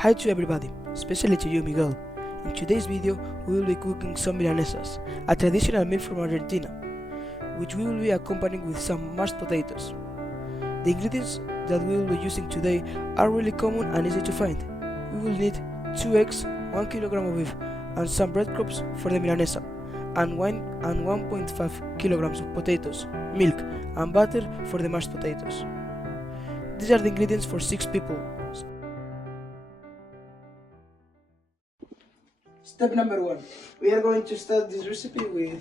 Hi to everybody, especially to you, Miguel. In today's video, we will be cooking some milanesas, a traditional meal from Argentina, which we will be accompanying with some mashed potatoes. The ingredients that we will be using today are really common and easy to find. We will need 2 eggs, 1 kilogram of beef, and some breadcrumbs for the milanesa, and 1.5 kilograms of potatoes, milk, and butter for the mashed potatoes. These are the ingredients for 6 people. Step number 1. We are going to start this recipe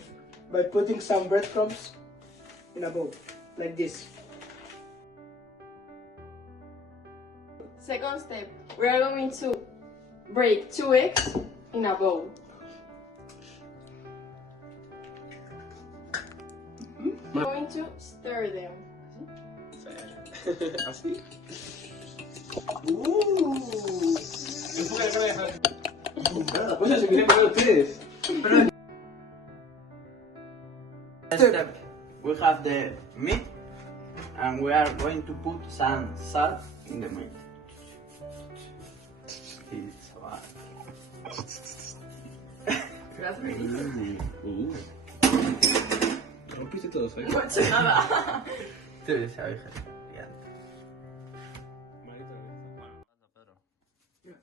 by putting some breadcrumbs in a bowl, like this. Second step, we are going to break 2 eggs in a bowl. We're going to stir them. ¿Así? Pues se quieren comer ustedes. Step, we have the meat and we are going to put some salt in the meat. Rompiste todo, ¿sabes? No he hecho nada. Sí, sabes.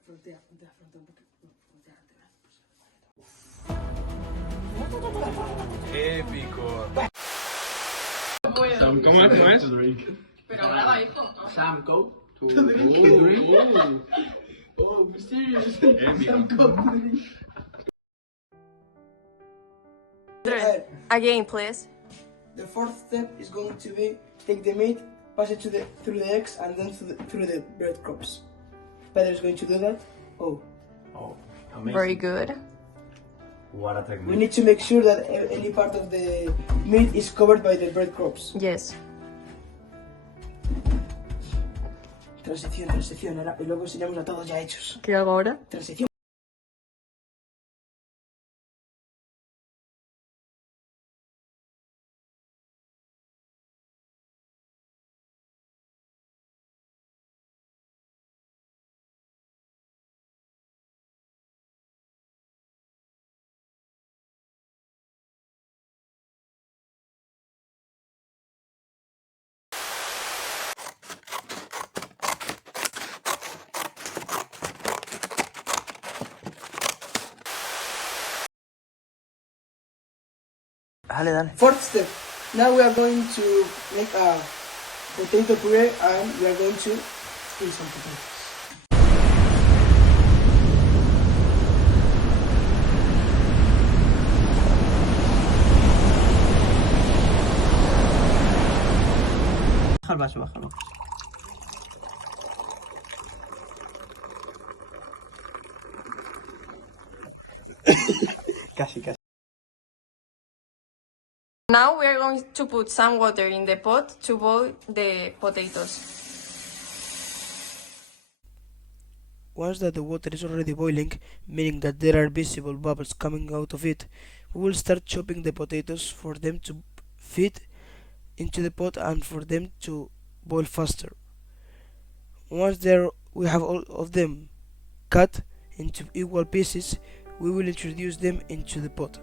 Frontea un poquito. Sam, ¿cómo es? Pero graba, hijo. Some go to Oh, mysterious. Again, please. The fourth step is going to be take the meat, pass it through the eggs, and then through the breadcrumbs. Pedro is going to do that. Oh, amazing. Very good. What a technique. we need to make sure that any part of the meat is covered by the breadcrumbs. Yes. Transición, ahora, y luego enseñamos a todos ya hechos. ¿Qué hago ahora? Transición. Dale. Fourth step. Now we are going to make a potato puree and we are going to peel some potatoes. Baja el vaso, bájalo. Casi. Now we are going to put some water in the pot to boil the potatoes. Once that the water is already boiling, meaning that there are visible bubbles coming out of it, we will start chopping the potatoes for them to fit into the pot and for them to boil faster. Once we have all of them cut into equal pieces, we will introduce them into the pot.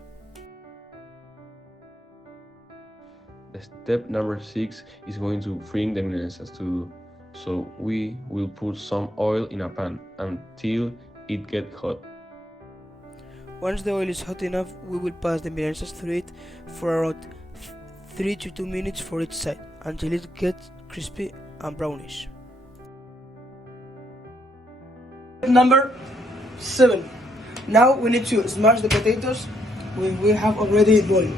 Step number 6 is going to bring the milanesas to. So we will put some oil in a pan until it gets hot. Once the oil is hot enough, we will pass the milanesas through it for around 3 to 2 minutes for each side until it gets crispy and brownish. Number 7. Now we need to smash the potatoes we have already boiled.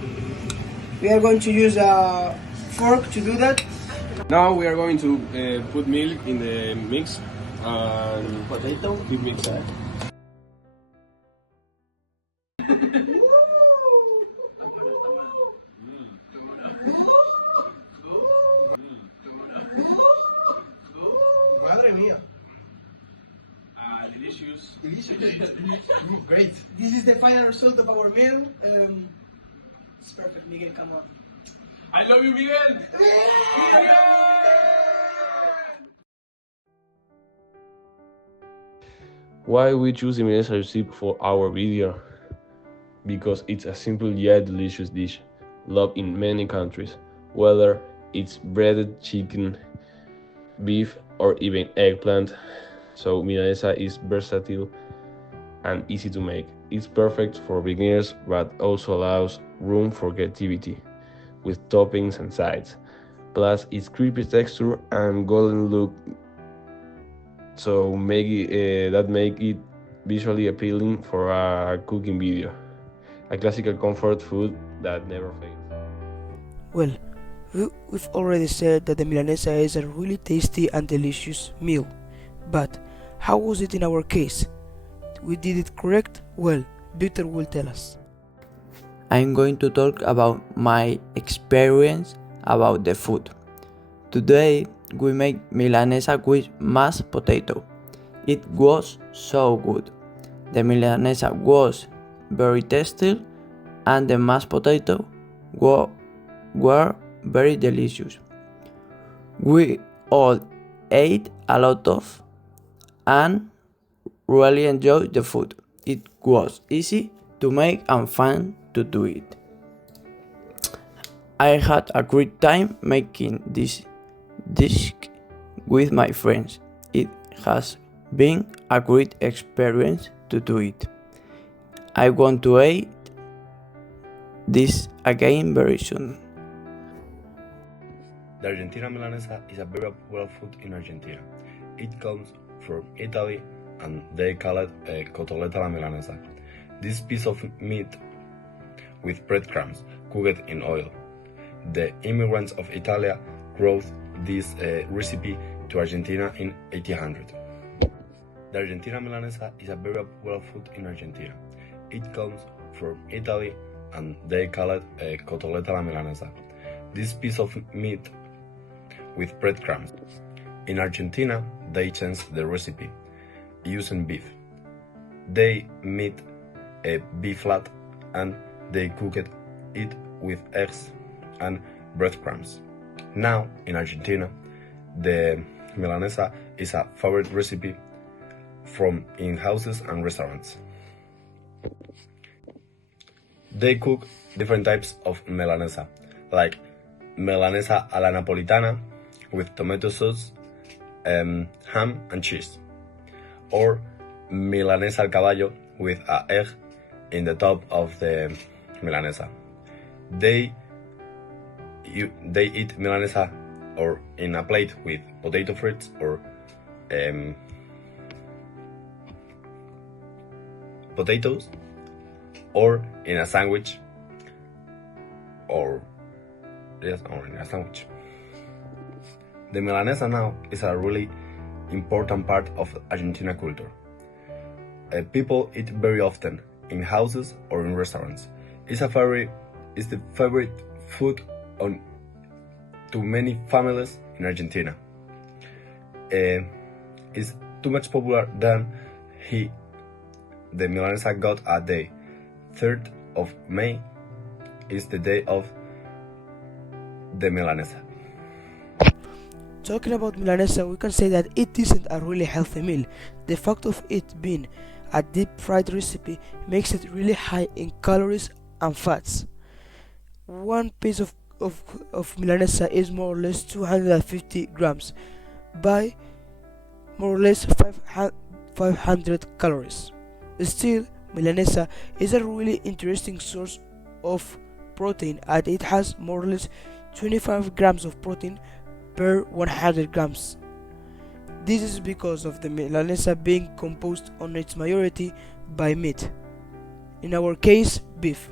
We are going to use a fork to do that. Now we are going to put milk in the mix and Potato. keep mix. Madre mía. Delicious. Great. This is the final result of our meal. It's perfect, Miguel, come on. I love you, Miguel. Why we choose the Milanesa recipe for our video? Because it's a simple yet delicious dish, loved in many countries, whether it's breaded chicken, beef, or even eggplant. So Milanesa is versatile and easy to make. It's perfect for beginners but also allows room for creativity with toppings and sides. Plus its crispy texture and golden look that make it visually appealing for a cooking video. A classical comfort food that never fails. Well, we've already said that the Milanesa is a really tasty and delicious meal. But how was it in our case? We did it correct? Well, Victor will tell us. I'm going to talk about my experience about the food. Today we made Milanesa with mashed potato. It was so good. The Milanesa was very tasty and the mashed potato were very delicious. We all ate a lot of and really enjoyed the food. It was easy to make and fun to do it. I had a great time making this dish with my friends. It has been a great experience to do it. I want to eat this again very soon. The Argentina Milanesa is a very popular food in Argentina. It comes from Italy and they call it cotoletta alla milanesa. This piece of meat with breadcrumbs cooked in oil. The immigrants of Italy brought this recipe to Argentina in 1800. The Argentina Milanesa is a very popular food in Argentina. It comes from Italy and they call it cotoletta alla milanesa. This piece of meat with breadcrumbs. In Argentina, they changed the recipe using beef. They made a beef flat and they cooked it with eggs and breadcrumbs. Now, in Argentina, the Milanesa is a favorite recipe from in houses and restaurants. They cook different types of Milanesa, like Milanesa alla Napolitana with tomato sauce, ham and cheese, or Milanesa al caballo with an egg in the top of the Milanesa. They eat Milanesa or in a plate with potato frites or potatoes, or in a sandwich, or in a sandwich. The Milanesa now is a really important part of Argentina culture. People eat very often in houses or in restaurants. It's the favorite food to many families in Argentina. It's too much popular than the Milanesa got a day. 3rd of May is the day of the Milanesa. Talking about Milanesa, we can say that it isn't a really healthy meal. The fact of it being a deep fried recipe makes it really high in calories and fats. One piece of Milanesa is more or less 250 grams by more or less 500 calories. Still, Milanesa is a really interesting source of protein as it has more or less 25 grams of protein per 100 grams. This is because of the Milanesa being composed on its majority by meat, in our case beef.